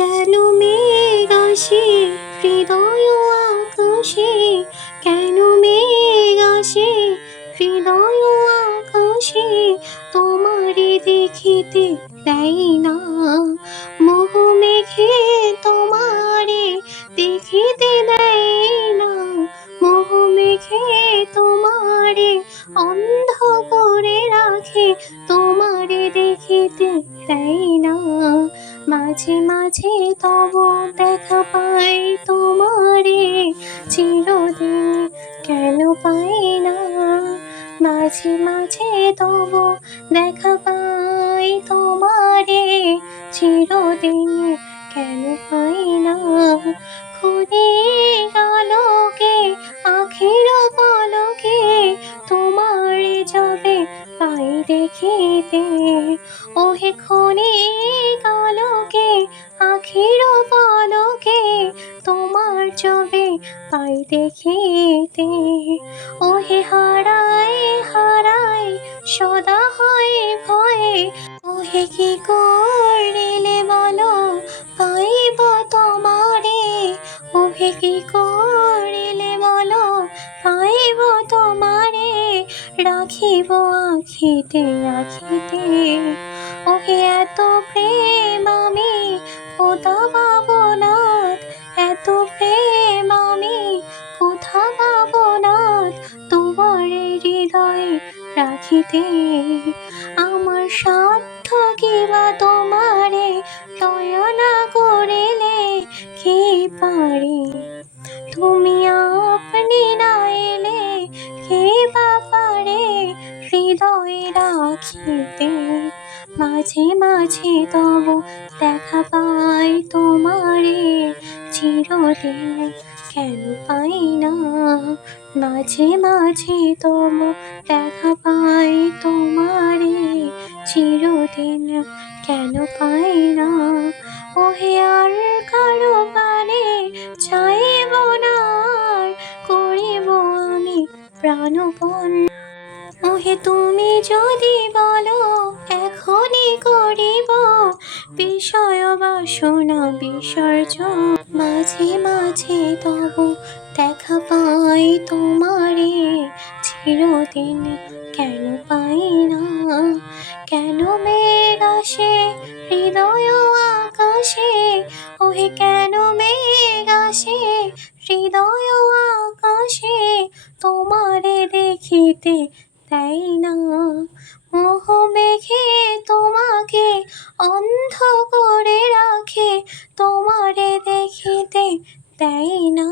কেন মেঘ আসে হৃদয় আকাশে, কেন মেঘ আসে হৃদয় আকাশে, তোমারে দেখিতে দেয় না। মোহ মেঘে তোমারে দেখিতে দেয় না, মোহ মেঘে তোমারে অন্ধ করে রাখে, তোমারে দেখিতে দেয় না। মাঝে মাঝে তব দেখা পাই তোমারে, চিরদিন কেন পাই না। মাঝে মাঝে তব দেখা পাই তোমারে, চিরদিন কেন পাই না। ক্ষণিক আলোকে আখির পলকে তোমারে যবে পাই দেখিতে, ওহে ক্ষণিক আলোকে আখির পলকে তোমার যবে পাই দেখিতে, ওহে হারাই হারাই সদা হয় ভয়ে, ওহে কি করিলে বলো পাইব তোমারে, ওহে কি করিলে বলো পাইব তোমারে। রাখিব আখিতে আখিতে, ওহে এত প্রেম আমি কোথা পাবো নাথ, এত প্রেম আমি কোথা পাবো নাথ, তোমারে হৃদয়ে রাখিতে। আমার সাধ্য কিবা তোমারে দয়া না করিলে কি পারে, তুমি আপনি না এলে কে বা পারে হৃদয়ে রাখিতে। মাঝে মাঝে তব দেখা পাই তোমারে, চিরদিন কেন পাই না। মাঝে মাঝে তব দেখা পাই তোমারে, চিরদিন কেন পাই না। ওহে আর কারো পানে চাইব না, আর করিব আমি প্রাণপণ। ওহে তুমি যদি বলো এখনই করিব বিষয় বাসনা বিসর্জন। মাঝে মাঝে তব দেখা পাই তোমারে, চিরদিন কেন পাই না। কেন মেঘ আসে হৃদয় আকাশে, ওহে কেন মেঘ আসে হৃদয় আকাশে, তোমারে দেখিতে দেয় না। মোহ মেঘে তোমাকে অন্ধ করে রাখে, তোমারে দেখিতে দেয় না।